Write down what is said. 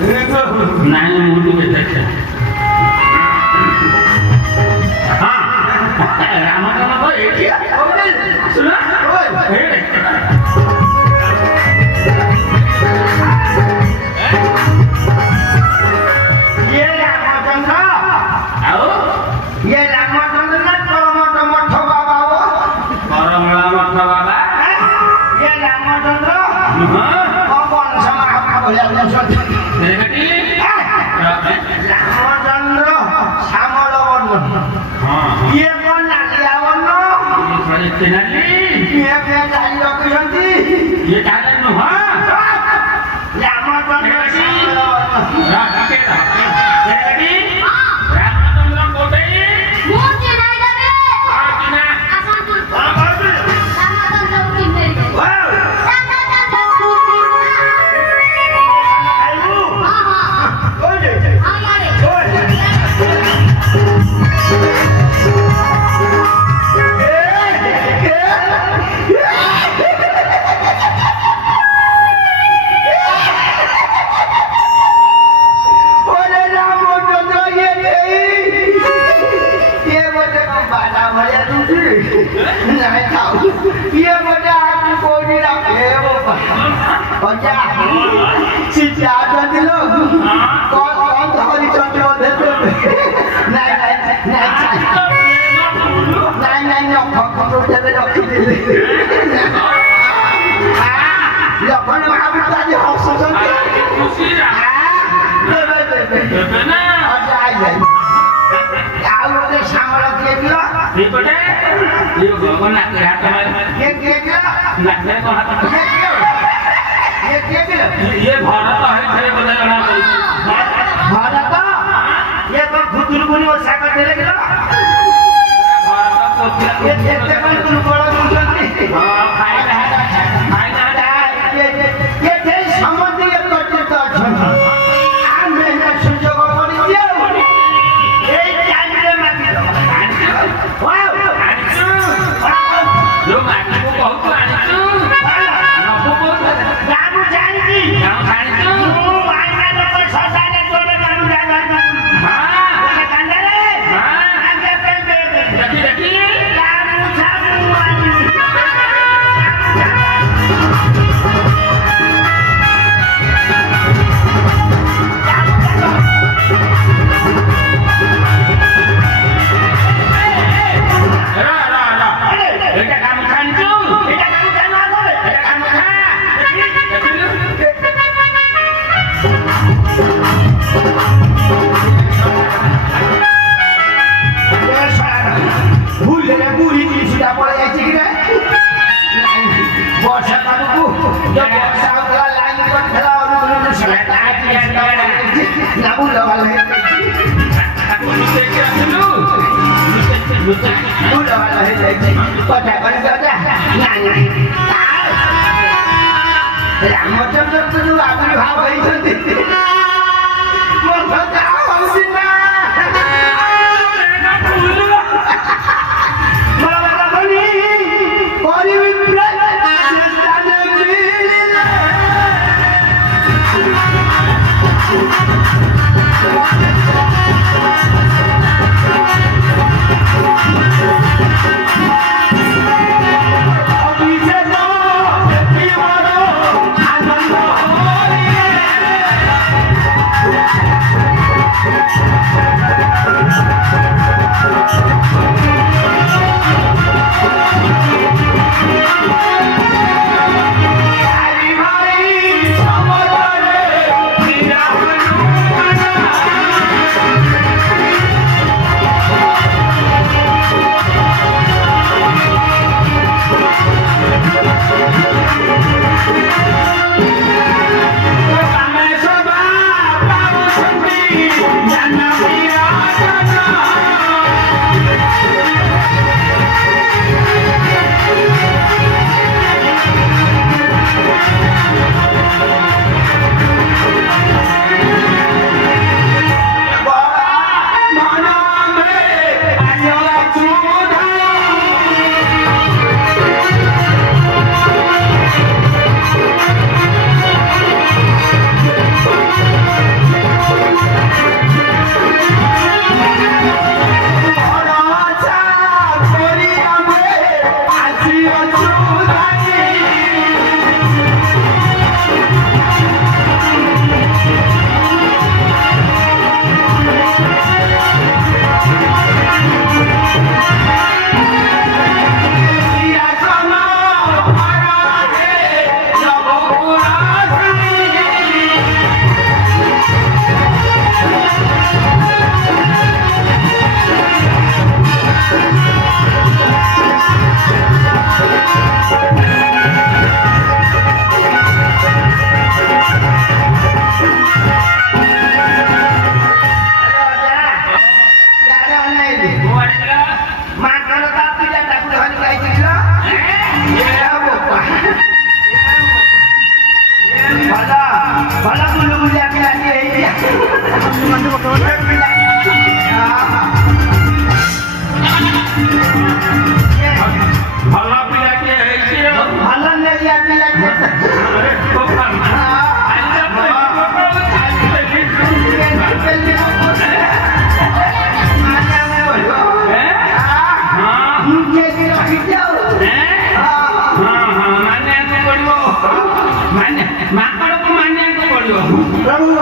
नहीं मुझे बेटा हाँ रामायण को एक सुना ये रामचंद्र आओ ये रामचंद्र ना परमठ मठ बाबा वो परमला मठ बाबा ये रामचंद्र हाँ कौन sama apa boleh langsung देखती रामचंद्र श्यामल वर्ण हाँ ये कौन नालिया वर्ण ये थोड़ी चिनाली ये जाई रखुଛନ୍ତି ये कागज नु हाँ रामचंद्र श्यामल वर्ण देखती रामचंद्र कोटे मुझे नहीं लगे हाँ किना आसान तुम हाँ बाबू रामचंद्र उठी मेरी वाह रामचंद्र उठी आइबू हाँ हाँ ओए हाँ यारे ओरे रामचंद्र ये मुझे बाला भैया दूसरी नहीं खाओ ये मुझे आपको कोई रखे वो बच्चा शिक्षा आदि लोग कौन कौन हमारी चंद्र देते नहीं खो देवे रखी दे लखन महाविद्या जी हंसुଛନ୍ତି खुशी ना ଆଉ ଗୋଟେ ସାମଳ କିଏ ଦିଅ ये कोटे ये भगवान ना के हाथ में କିଏ ଦିଅ नाचने को हाथ में କିଏ ଦିଅ ये भारत है खरे बदल ना कोई ଭାରତ ଇଏ ତ ଖୁଦୁରୁକୁଣି ଓଷା କରିଦେଲେ କିଲୋ भारत को ଇଏ କେତେ କଣ ଦୁର୍ବଳ ଦଉଛନ୍ତି खाई ना ଇଏ କେହି ସମସ୍ତେ ଏକତ୍ରିତ ଅଛନ୍ତି ଆମେ ଏଇନା ସୁଯୋଗ ପଡ଼ିଛି ଆଉ ଏଇ ଟାଇମରେ ମାତିଲ जो माटी को कहू तो आनिचु नबु को ଗାଁକୁ ଜାଣିଛି गाँव खानिचु ମୁଁ ଆଇନା ଲୋକ ସଦାରେ ତୋର ଗାଁକୁ ଯାଇପାରୁଛି हाँ ଗୋଟେ କାନ୍ଦାରେ हाँ ଆଗେ ପେଣ୍ଡେ देखी देखी ଗାଁକୁ ଛାଡୁ ଆଣି रा रा रा बेटा काम खानिचु ଏଇଟା କାମ ଜାଣିନ ଆଗରେ बेटा काम खा देखी ଭୁଲରେ ବୁଢୀ କିଛିଟା ପଳେଇ ଯାଇଛି କି ବର୍ଷା ପାଗକୁ ଯୋଉ ବର୍ଷା ହଉଥିଲା ଲାଇନ କଟିଥିଲା ନା ବୁଲ ଭଲ लुचेक रखलु लुचेक ବୁଲ ଭଲ ହେଇଯାଇଛି କଥା କରି କଥା ରାମଚନ୍ଦ୍ର ତ ଯୋଉ ଆବିର୍ଭାବ ହେଇଛନ୍ତି ମୋ କଥା ହଉଛି ନା प्रभु